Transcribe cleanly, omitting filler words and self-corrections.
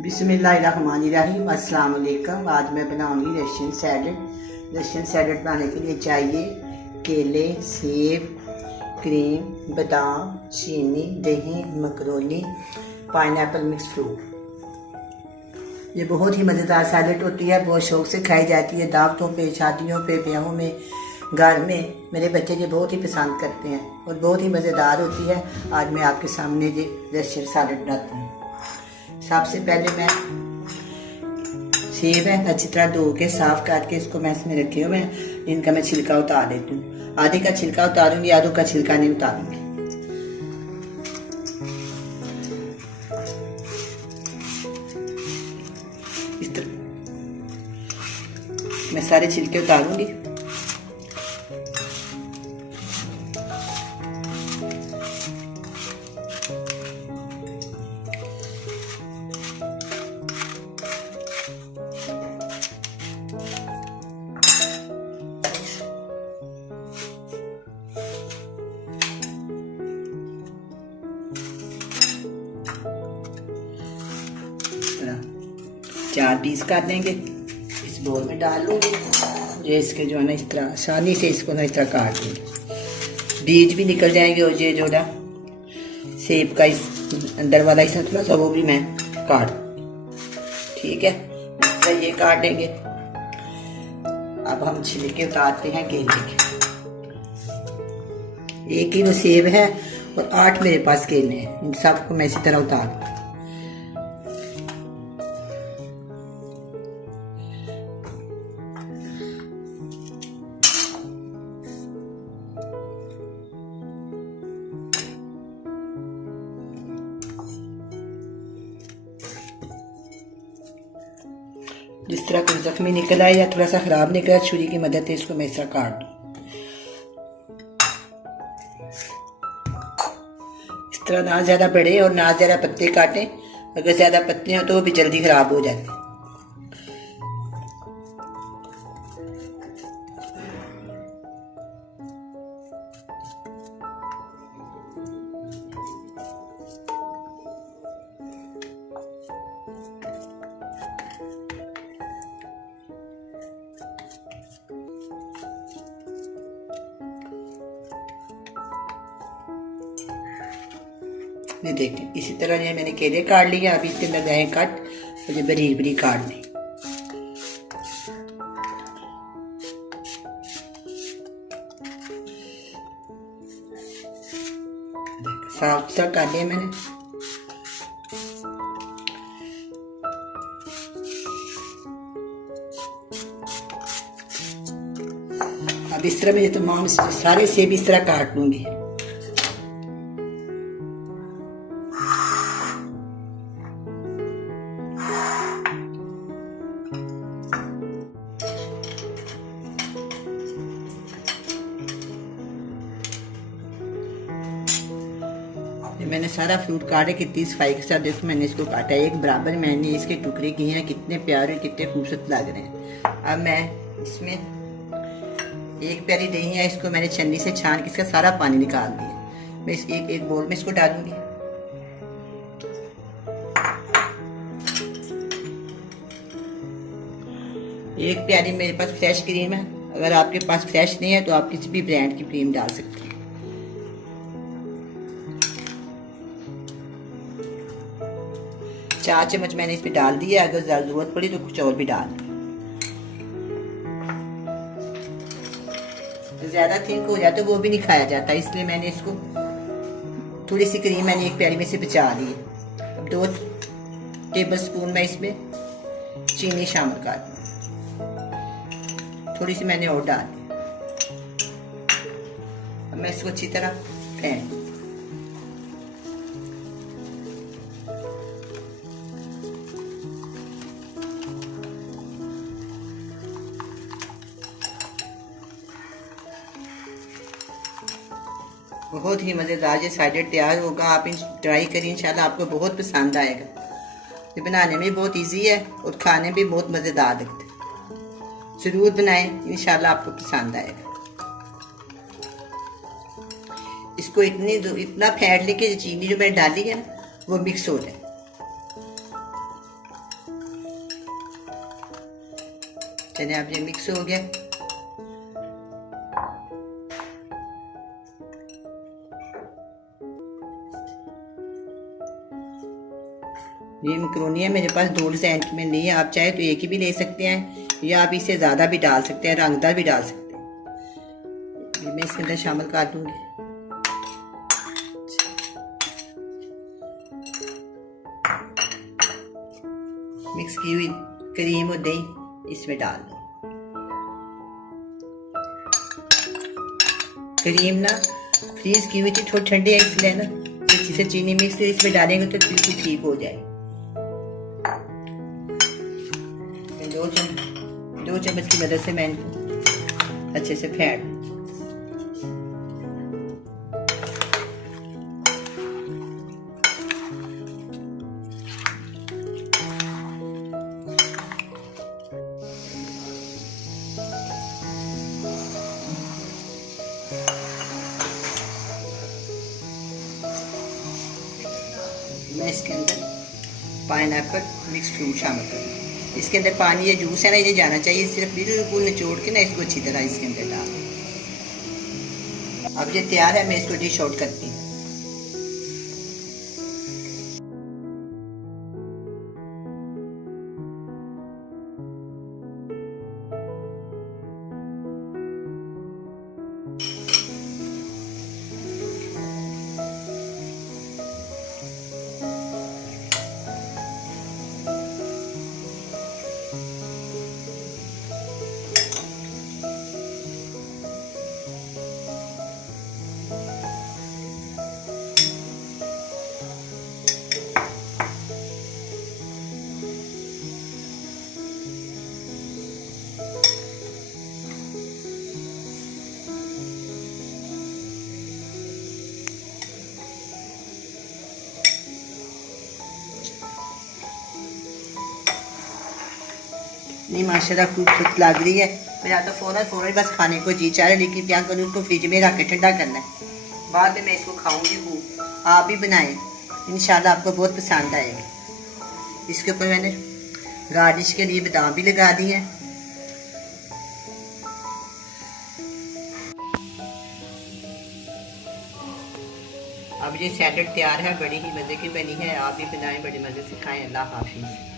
बिस्मिल्लाहिर्रहमानिर्रहीम। अस्सलाम वालेकुम। आज मैं बनाऊंगी रशियन सैलड। रशियन सैलड बनाने के लिए चाहिए केले, सेब, क्रीम, बादाम, चीनी, दही, मकरोनी, पाइनएप्पल, मिक्स फ्रूट। ये बहुत ही मज़ेदार सैलड होती है, बहुत शौक से खाई जाती है। दावतों पे, शादियों पे, ब्याहों में, घर में मेरे बच्चे ये बहुत ही पसंद करते हैं और बहुत ही मज़ेदार होती है। आज मैं आपके सामने ये रशियन सैलड बनाती हूँ। सबसे पहले मैं सेब है अच्छी तरह धो के साफ करके इसको मैं इसमें रखे हुए हैं, इनका मैं छिलका उतार देती हूँ। आधे का छिलका उतारूंगी, आधों का छिलका नहीं उतारूंगी। इस तरह मैं सारे छिलके उतारूंगी। चार पीस कर देंगे, इस बोल में डाल लूँगी। ये इसके जो है ना इस तरह आसानी से इसको ना इस तरह काट देंगे, बीज भी निकल जाएंगे। और ये जो ना सेब का इस अंदर वाला हिस्सा थोड़ा सा वो भी मैं काट, ठीक है, तो ये काट देंगे। अब हम छिलके उतारते हैं केले के। एक ही वो सेब है और 8 मेरे पास केले हैं, इन सबको मैं इसी तरह उतार दूँ। जिस तरह कोई जख्मी निकला है या थोड़ा सा खराब निकला, छुरी की मदद से इसको मैं इस तरह काट दूँ। इस तरह ना ज़्यादा बड़े और ना ज़्यादा पत्ते काटें, अगर ज़्यादा पत्ते हो तो वो भी जल्दी खराब हो जाते हैं। ये देखें, इसी तरह ये मैंने केले काट लिए। अभी इसके अंदर गए कट और ये बरीक बरीक काट ली। साफ सुथरा काट लिया मैंने। अब इस तरह मैं ये तमाम सारे सेब इस तरह काट लूंगी। मैंने सारा फ्रूट काटे, कितनी सफाई के साथ देखो मैंने इसको काटा है, एक बराबर मैंने इसके टुकड़े किए हैं। कितने प्यारे कितने खूबसूरत लग रहे हैं। अब मैं इसमें एक प्याली दही है, इसको मैंने छन्नी से छान के इसका सारा पानी निकाल दिया। मैं इस एक बोल में इसको डालूंगी। एक प्याली मेरे पास फ्रेश क्रीम है, अगर आपके पास फ्रेश नहीं है तो आप किसी भी ब्रांड की क्रीम डाल सकते हैं। 4 चम्मच मैंने इसमें डाल दिया, अगर जरूरत पड़ी तो कुछ और भी डाल। ज्यादा थिक हो जाए तो वो भी नहीं खाया जाता, इसलिए मैंने इसको थोड़ी सी क्रीम मैंने एक प्याली में से बचा दी है। अब 2 टेबल स्पून मैं इसमें चीनी शामिल कर दूँ, थोड़ी सी मैंने और डाल दी। अब मैं इसको अच्छी तरह फेंट, बहुत ही मज़ेदार ये सैलड तैयार होगा। आप ट्राई करिए, इंशाल्लाह आपको बहुत पसंद आएगा। ये बनाने में बहुत इजी है और खाने में बहुत मज़ेदार लगता है। ज़रूर बनाएं, इंशाल्लाह आपको पसंद आएगा। इसको इतना फेंट लें कि चीनी जो मैंने डाली है ना वो मिक्स हो जाए। चलिए अब ये मिक्स हो गया। ये मैक्रोनी है मेरे पास 2 डिज़ाइन की मैंने ली है। आप चाहे तो एक ही भी ले सकते हैं या आप इसे ज़्यादा भी डाल सकते हैं, रंगदार भी डाल सकते हैं। ये मैं इसके अंदर शामिल कर दूंगी। मिक्स की हुई क्रीम और दही इसमें डाल दो। क्रीम ना फ्रीज की हुई थी, थोड़ी ठंडी है इसलिए ना अच्छी से चीनी मिक्स इसमें डालेंगे तो बिल्कुल ठीक हो जाए। 2 चम्मच की मदद से मैं इनको अच्छे से फेंट। मैं इसके अंदर पाइनएप्पल मिक्स फ्रूट शामिल करूँगी। इसके अंदर पानी या जूस है ना ये जाना चाहिए, सिर्फ बिल्कुल निचोड़ के ना इसको अच्छी तरह इसके अंदर डाल। अब ये तैयार है, मैं इसको डिश आउट करती हूँ। नहीं माशाल्लाह खूबसूरत लग रही है। मेरा तो फ़ौरन बस खाने को जी चाह रहा है, लेकिन क्या करूँ उसको फ्रिज में रख के ठंडा करना है। बाद में मैं इसको खाऊंगी। आप भी बनाएं, इंशाल्लाह आपको बहुत पसंद आएगी। इसके ऊपर मैंने गार्निश के लिए बादाम भी लगा दिए हैं। अब ये सैलेड तैयार है, बड़ी ही मज़े की बनी है। आप भी बनाएं, बड़े मज़े से खाएं। अल्लाह हाफिज़।